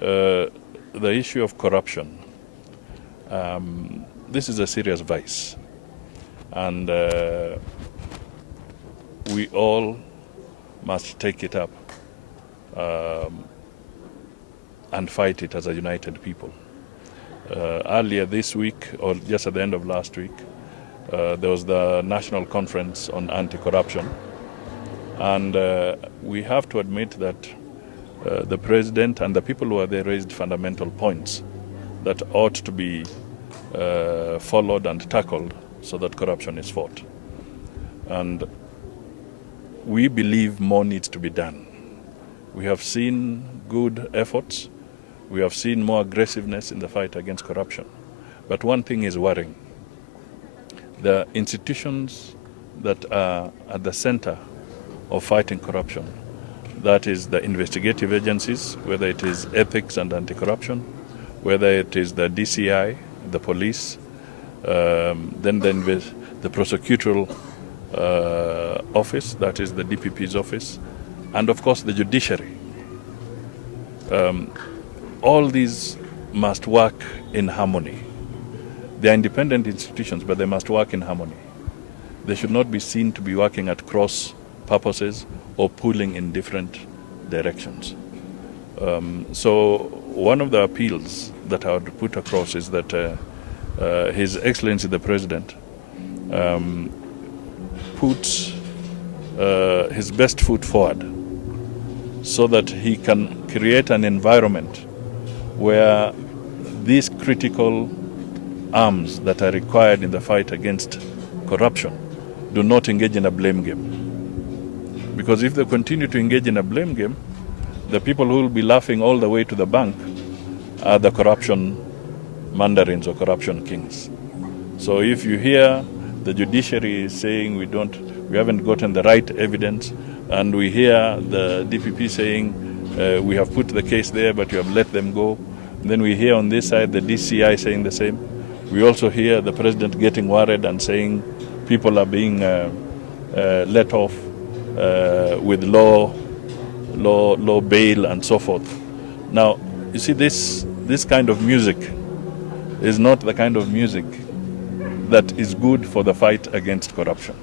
The issue of corruption, this is a serious vice, and we all must take it up and fight it as a united people. Earlier this week, or just at the end of last week, there was the National Conference on Anti-Corruption, and we have to admit that the President and the people who are there raised fundamental points that ought to be followed and tackled so that corruption is fought. And we believe more needs to be done. We have seen good efforts. We have seen more aggressiveness in the fight against corruption. But one thing is worrying. The institutions that are at the center of fighting corruption, that is the investigative agencies, whether it is ethics and anti-corruption, whether it is the DCI, the police, then the prosecutorial office, that is the DPP's office, and of course the judiciary. All these must work in harmony. They are independent institutions, but they must work in harmony. They should not be seen to be working at cross purposes or pulling in different directions. So one of the appeals that I would put across is that His Excellency the President puts his best foot forward so that he can create an environment where these critical arms that are required in the fight against corruption do not engage in a blame game. Because if they continue to engage in a blame game, the people who will be laughing all the way to the bank are the corruption mandarins or corruption kings. So if you hear the judiciary is saying we haven't gotten the right evidence, and we hear the DPP saying we have put the case there but you have let them go, and then we hear on this side the DCI saying the same. We also hear the President getting worried and saying people are being let off with low bail and so forth. Now, you see, this kind of music is not the kind of music that is good for the fight against corruption.